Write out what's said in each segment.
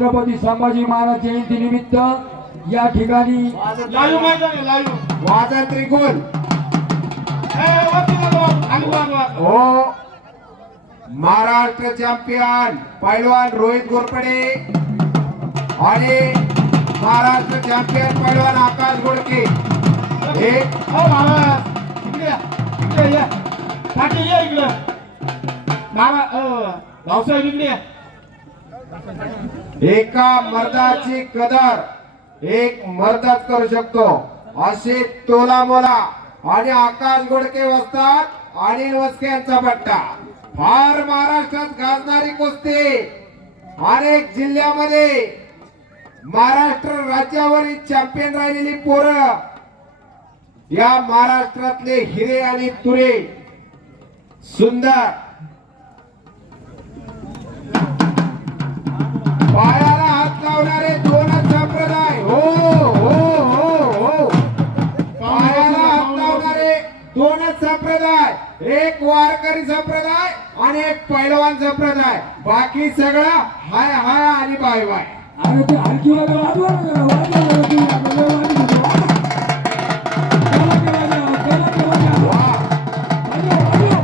छत्रपती संभाजी महाराज जयंती निमित्त या ठिकाणी वादन त्रिकोण. हो. महाराष्ट्र चॅम्पियन पैलवान रोहित घोरपडे. आणि महाराष्ट्र चॅम्पियन पैलवान आकाश गोडके हो. बाबा. इकडे अ, भाऊसाहेब इकडे. एका मर्दाची कदर एक मर्दच करू शकतो. असे तोला मोला आणि आकाश गोडके वसतात आणि वसके यांचा पट्टा फार महाराष्ट्रात गाजणारी कुस्ती अनेक जिल्ह्यामध्ये महाराष्ट्र राज्यावरील चॅम्पियन राहिलेली पोरं या महाराष्ट्रातले हिरे आणि तुरे सुंदर एक वारकरी संप्रदाय आणि एक पैलवान संप्रदाय बाकी सगळं हाय हाय आणि बाय बाय अरे ते हलकी वाजवा, वाजवा ना जरा, वाजवा जरा तुम्ही, आपल्याला वाजवू दे, वाजवा. चला की वाजवा, चला की वाजवा. वा वाजवा, वाजवा.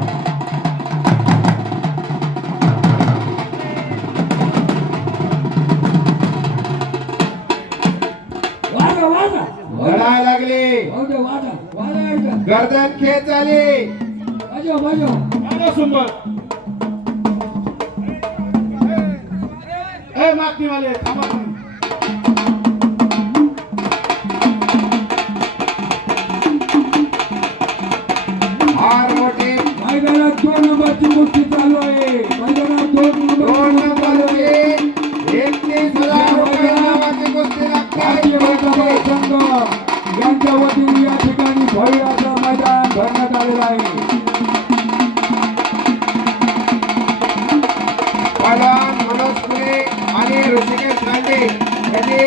वाजवा, वाजवा. लढायला लागली हो एकदा. गर्दन खेच आली वाजवा, वाजवा. वाजवा सुंबर ए मागणीवाले थांबा तुम्ही. हार मोठे मैदानात दोन नंबरची कुस्ती चालू आहे मैदानात दोन दोन नंबर नंबरचे एकतीस हजार रुपये नावाची कुस्ती भारतीय लागते वैद्यकीय संघ यांच्या वतीने या ठिकाणी भव्य असं मैदान भरण्यात आलेलं आहे पहलवान मनोज पुरे आणि ऋषिकेश गांधी यांनी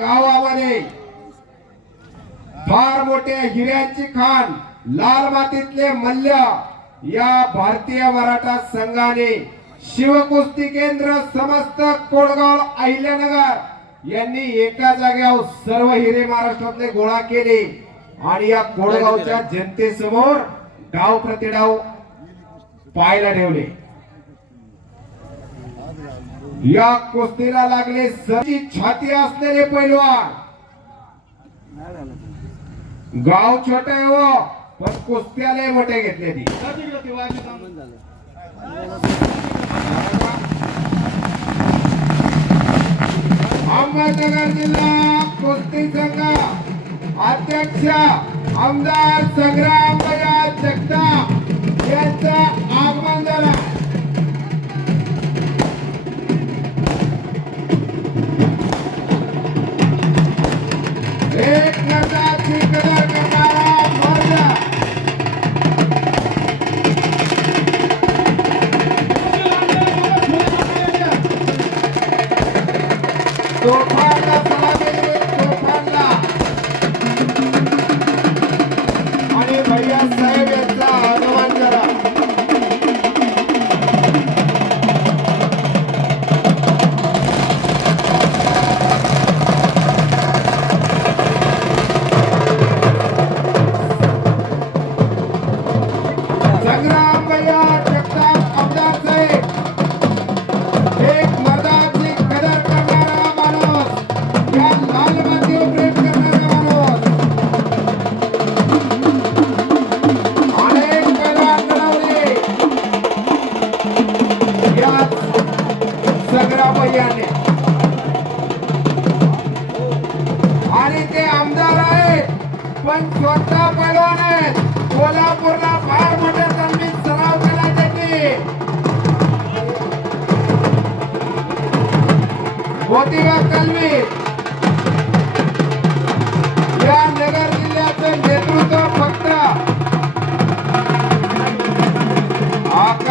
गावामध्ये फार मोठ्या हिऱ्यांची खाण लाल मातीतले मल्ल या भारतीय मराठा संघाने शिवकुस्ती केंद्र समस्त कोडगाव अहिल्यानगर यांनी एका जाग्यावर सर्व हिरे महाराष्ट्रातले गोळा केले. आणि या कोडगावच्या जनतेसमोर डाव प्रतिडाव पाहायला ठेवले. या कुस्तीला लागले सची छाती असलेले पैलवान. गाव छोट आहे हो पण कुस्त्याला मोठे घेतले ती. अहमदनगर जिल्हा कुस्ती संघ अध्यक्ष आमदार संग्राम जगताप यांचं आगमन झालं. ಸಂಗ್ರಾಮ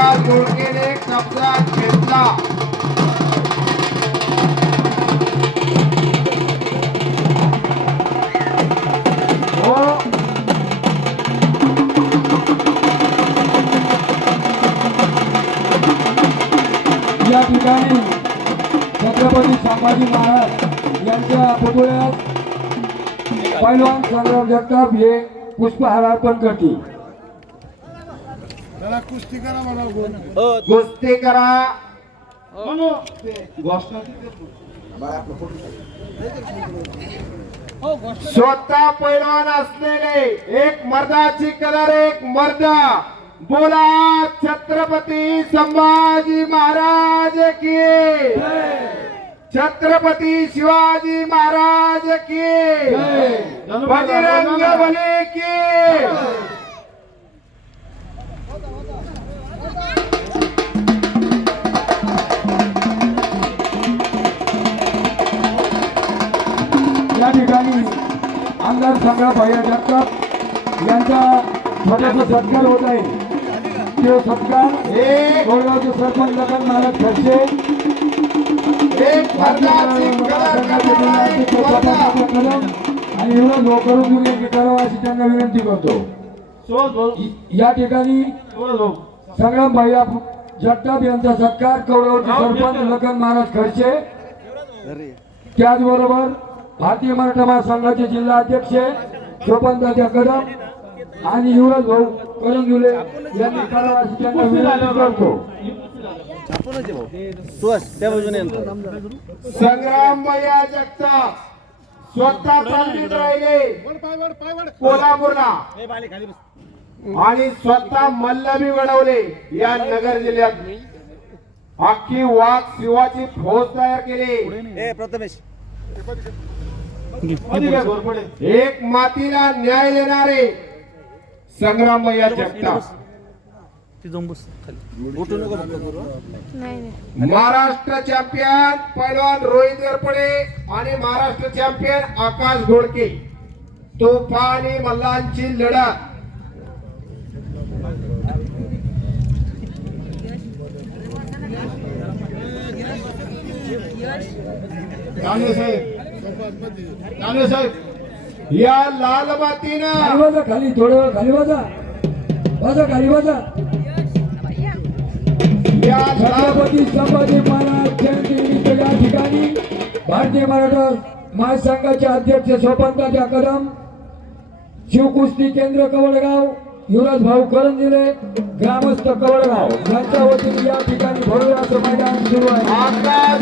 आकाश जोडकेने कब्जा घेतला. हो. या ठिकाणी छत्रपती संभाजी महाराज यांच्या पुतळ्यास पैलवान संग्राम जगताप हे पुष्पहार अर्पण करतील. कुस्ती करा स्वतः पैलवान असलेले एक मर्दाची कदर एक मर्दा. बोला छत्रपती संभाजी महाराज की छत्रपती शिवाजी महाराज की बजरंग बली की या ठिकाणी आमदार संग्राम भैया जगताप यांचा छोटासा सत्कार होत आहे. तो सत्कार एक. कोळगावचे सरपंच लखन महाराज मर्दा आणि एवढं लोकरून विनंती करावं अशी त्यांना विनंती करतो. या ठिकाणी संग्राम भैया जगताप यांचा सत्कार कौरवचे सरपंच लखन महाराज खर्चे त्याचबरोबर भारतीय मराठा महासंघाचे जिल्हा अध्यक्ष शोभनदादा कदम आणि युवराज भाऊ करंजुले यांनी त्यांना विनंती करतो. संग्राम भैया जगताप. स्वतः राहिले. कोल्हापूरला. आणि स्वतः मल्लबी घडवले या नगर जिल्ह्यात. अख्खी वाघ शिवाची फौज तयार केली. ए प्रथमेश. एक मातीला न्याय देणारे संग्राम जगताप. महाराष्ट्र चॅम्पियन पैलवान रोहित गरपडे आणि महाराष्ट्र चॅम्पियन आकाश घोडके. तोफानी मल्लांची या लाल खाली मातीनं वाजा खाली थोडं वेळ खाली वाजा. वाजा खाली वाजा. या छत्रपती संभाजी महाराज जयंतीनिमित्त या ठिकाणी भारतीय मराठा महासंघाचे अध्यक्ष सोपंताच्या कदम शिवकुस्ती केंद्र कवडगाव युवराज भाऊ करंजिले ग्रामस्थ कवडगाव यांच्या वतीने या ठिकाणी असं मैदान सुरू आहे. आकाश